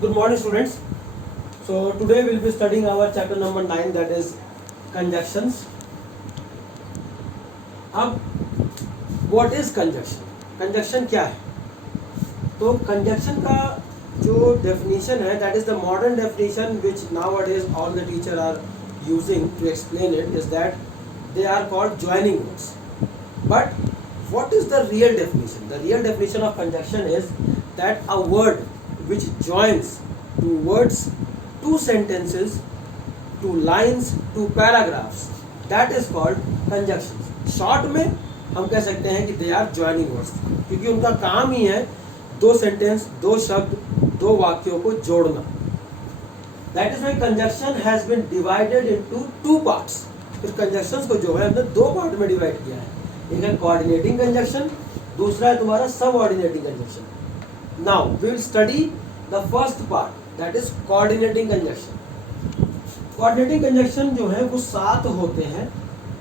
Good morning, students. So today we'll be studying our chapter number 9, that is conjunctions. अब what is conjunction? Conjunction क्या है? तो conjunction का जो definition है, that is the modern definition which nowadays all the teachers are using to explain it, is that they are called joining words. But what is the real definition? The real definition of conjunction is that a word which joins two words, two sentences, two lines, two paragraphs, that is called conjunctions. Short में हम कह सकते हैं कि they are joining words, क्योंकि उनका काम ही है दो सेंटेंस, दो शब्द, दो वाक्यों को जोड़ना. That is why conjunction has been divided into two parts. फिर कंजंक्शंस को जो है हमने दो पार्ट में डिवाइड किया है. एक है कोऑर्डिनेटिंग कंजंक्शन, दूसरा है तुम्हारा subordinating conjunction. Now we will study the first part, that is coordinating conjunction. Coordinating conjunction जो है वो 7 होते हैं,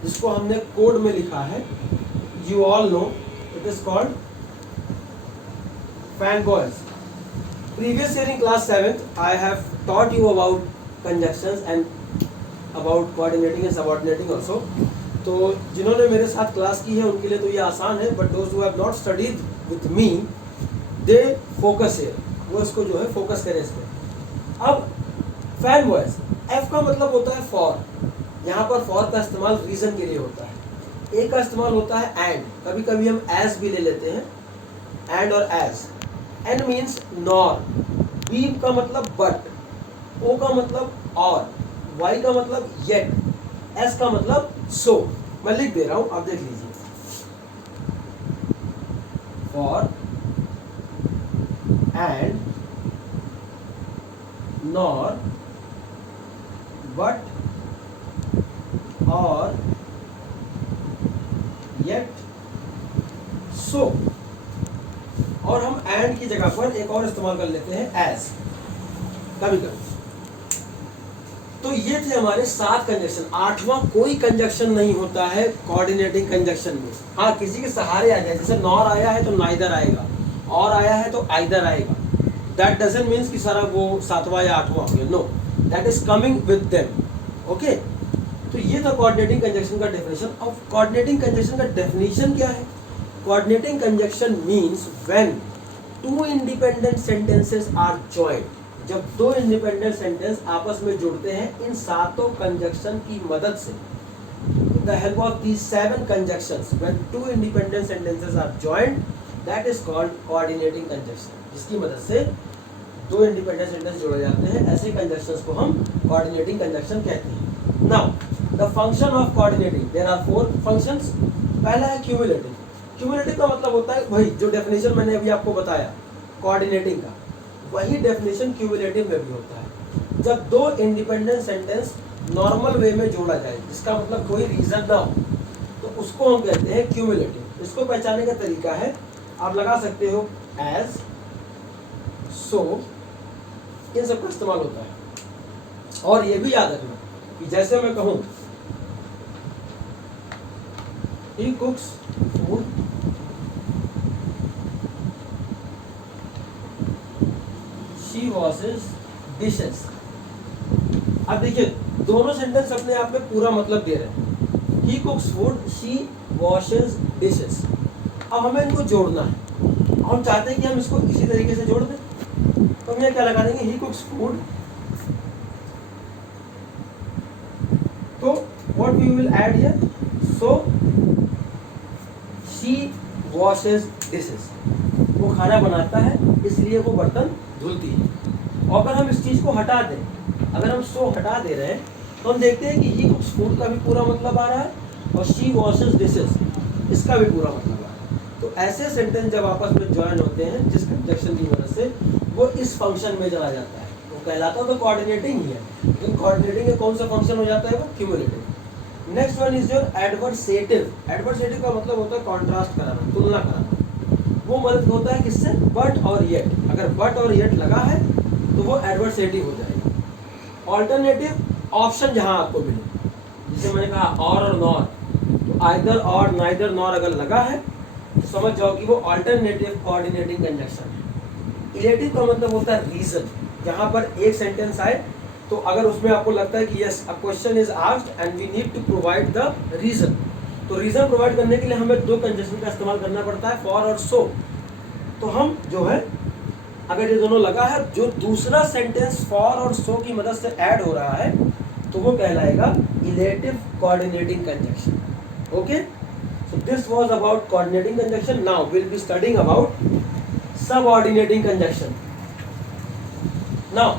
जिसको हमने कोड में लिखा है. You all know it is called FANBOYS. Previous year in class 7th I have taught you about conjunctions and about coordinating and subordinating also. तो जिन्होंने मेरे साथ क्लास की है उनके लिए तो ये आसान है, but those who have not studied with me they focus here, वो इसको जो है फोकस करें इस पर. अब फैनबॉयज, एफ का मतलब होता है फॉर. यहाँ पर फॉर का इस्तेमाल रीजन के लिए होता है. ए का इस्तेमाल होता है एंड, कभी कभी हम एज भी ले लेते हैं, एंड और as. N means nor. B का मतलब बट. ओ का मतलब और. वाई का मतलब येट. एस का मतलब सो. मैं लिख दे रहा हूं, आप देख लीजिए. फॉर एंड नॉर बट और येट सो. और हम एंड की जगह पर एक और इस्तेमाल कर लेते हैं एज, कभी कभी. तो ये थे हमारे 7 कंजंक्शन. 8वां कोई कंजंक्शन नहीं होता है कोऑर्डिनेटिंग कंजंक्शन में. हाँ, किसी के सहारे आ जाए, जैसे नॉर आया है तो नाइदर आएगा, और आया है तो आइदर आएगा. दैट डजंट मीन्स कि सारा वो 7वां या 8वां हो गया. No, that is coming with them. Okay, तो ये था कोऑर्डिनेटिंग कंजंक्शन का डेफिनेशन. अब कोऑर्डिनेटिंग कंजंक्शन का डेफिनेशन क्या है? Coordinating conjunction means when two independent sentences are joined. जब दो इंडिपेंडेंट सेंटेंस आपस में जुड़ते हैं इन 7 कंजंक्शन की मदद से. The help of these 7 conjunctions, when two independent sentences are joined, that is called coordinating conjunction. जिसकी मदद से दो इंडिपेंडेंट सेंटेंस जोड़े जाते हैं, ऐसे कंजंक्शंस को हम कोऑर्डिनेटिंग कंजंक्शन कहते हैं. Now the function of coordinating, there are 4 functions. पहला है क्यूमुलेटिव. क्यूमुलेटिव का मतलब होता है वही जो डेफिनेशन मैंने अभी आपको बताया कोऑर्डिनेटिंग का, वही डेफिनेशन क्यूमुलेटिव में भी होता है. जब दो इंडिपेंडेंट सेंटेंस नॉर्मल वे में जोड़ा जाए, जिसका मतलब कोई रीजन ना हो, तो उसको हम कहते हैं क्यूमुलेटिव. इसको पहचानने का तरीका है, आप लगा सकते हो एज, सो, इन सब का इस्तेमाल होता है. और ये भी याद रखना कि जैसे मैं कहूं he cooks food, she washes dishes. अब देखिए दोनों सेंटेंस अपने आप में पूरा मतलब दे रहे हैं. he cooks food, she washes dishes. अब हमें इनको जोड़ना है. हम चाहते हैं कि हम इसको इसी तरीके से जोड़ दें, तो हम ये क्या लगा देंगे, he cooks food. तो what we will add here, so she washes dishes. वो खाना बनाता है इसलिए वो बर्तन धुलती है. और अगर हम इस चीज को हटा दें, अगर हम so हटा दे रहे हैं, तो हम देखते हैं कि he cooks food का भी पूरा मतलब आ रहा है और she washes dishes इसका भी पूरा मतलब आ रहा है. तो ऐसे सेंटेंस जब आपस में ज्वाइन होते हैं जिस कंजंक्शन की वजह से, वो इस फंक्शन में चला जाता है. वो कहलाता तो कोऑर्डिनेटिंग ही है, लेकिन कोऑर्डिनेटिंग में कौन सा फंक्शन हो जाता है? वो cumulative. Next one is your adversative. Adversative का मतलब होता है कॉन्ट्रास्ट कराना, तुलना कराना. वो मदद होता है किससे? बट और येट. अगर बट और येट लगा है तो वो एडवर्सेटिव हो जाएगा. ऑल्टरनेटिव ऑप्शन जहां आपको मिले, जैसे मैंने कहा और नॉर, तो आइदर और, नाइदर, नॉर अगर लगा है तो समझ जाओ कि वो ऑल्टरनेटिव कोऑर्डिनेटिंग कंजंक्शन है. इलेटिव का मतलब होता है रीजन. यहाँ पर एक सेंटेंस आए तो अगर उसमें आपको लगता है कि yes a question is asked and we need to provide the reason, तो रीजन प्रोवाइड करने के लिए हमें दो कंजंक्शन का इस्तेमाल करना पड़ता है, फॉर और सो। तो हम जो है अगर ये दोनों लगा है, जो दूसरा सेंटेंस फॉर और सो की मदद से ऐड हो रहा है तो वो कहलाएगा illative coordinating conjunction. Okay, so this was about coordinating conjunction. Now will be studying about subordinating conjunction. Now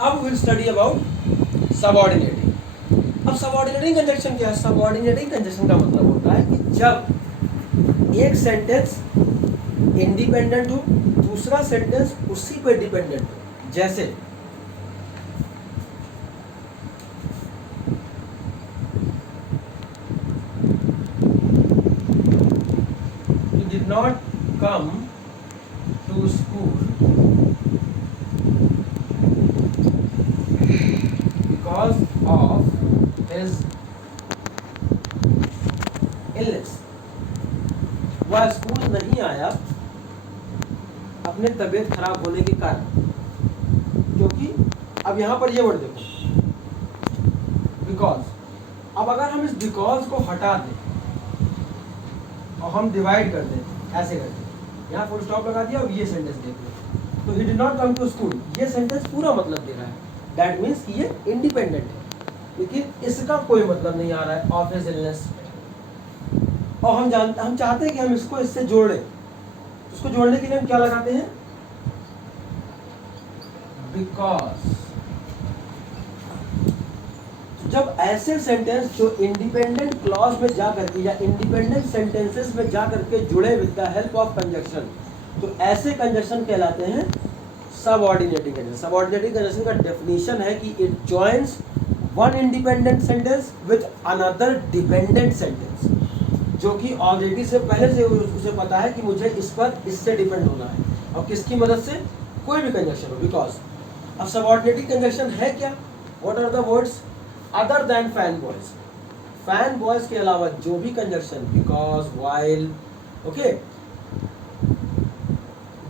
अब विल स्टडी अबाउट सबऑर्डिनेटिंग। अब सबऑर्डिनेटिंग कंजंक्शन क्या है? सबऑर्डिनेटिंग कंजंक्शन का मतलब होता है कि जब एक सेंटेंस इंडिपेंडेंट हो, दूसरा सेंटेंस उसी पे डिपेंडेंट हो। जैसे he did not come to school because of his illness। वह स्कूल नहीं आया अपने तबीयत खराब होने के कारण। क्योंकि अब यहाँ पर ये वर्ड देखो, बिकॉज। अब अगर हम इस बिकॉज को हटा दें और हम डिवाइड कर दें, ऐसे कर दें, यहाँ फुल स्टॉप लगा दिया और ये सेंटेंस देख लो, तो he did not come to school, ये सेंटेंस पूरा मतलब दे रहा है। दैट मीन्स कि ये इंडिपेंडेंट है, लेकिन इसका कोई मतलब नहीं आ रहा है ऑफ हिज इलनेस। और हम चाहते हैं कि हम इसको इससे जोड़ लें। उसको जोड़ने के लिए हम क्या लगाते हैं? बिकॉज। जब ऐसे सेंटेंस जो इंडिपेंडेंट क्लॉज में जा करके या इंडिपेंडेंट सेंटेंसेस में जा करके जुड़े with the help of conjunction, तो ऐसे कंजंक्शन कहलाते हैं सबऑर्डिनेटिंग कंजंक्शन। सबऑर्डिनेटिंग कंजंक्शन का डेफिनेशन है कि it joins one independent sentence with another dependent sentence, जो कि ऑलरेडी से पहले से उसे पता है कि मुझे इस पर इससे डिपेंड होना है, और किसकी मदद से? कोई भी कंजंक्शन हो, बिकॉज। अब सबऑर्डिनेटिंग कंजंक्शन है क्या? What are the words other than fan boys? Fan boys के अलावा जो भी conjunction, because, while, okay,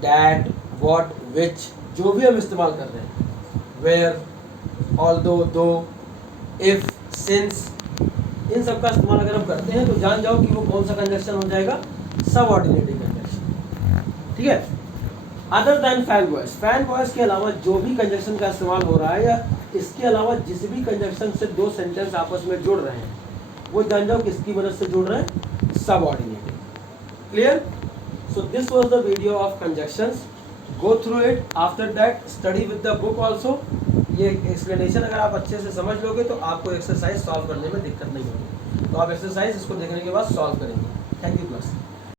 that, what, which, जो भी हम इस्तेमाल कर रहे हैं, where, although, though, if, since, इन सब का इस्तेमाल अगर हम करते हैं तो जान जाओ कि वो कौन सा कंजंक्शन हो जाएगा? Subordinating conjunction. ठीक है। Other than fan boys, fan boys के अलावा जो भी कंजंक्शन का इस्तेमाल हो रहा है, या इसके अलावा जिस भी कंजंक्शन से दो सेंटेंस आपस में जुड़ रहे हैं, वो जान जाओ किसकी मदद से जुड़ रहे हैं? Subordinating. Clear? So this was the video of conjunctions. Go through it, after that study with the book also. ये एक्सप्लेनेशन अगर आप अच्छे से समझ लोगे तो आपको एक्सरसाइज सॉल्व करने में दिक्कत नहीं होगी। तो आप एक्सरसाइज इसको देखने के बाद सॉल्व करेंगे। Thank you class.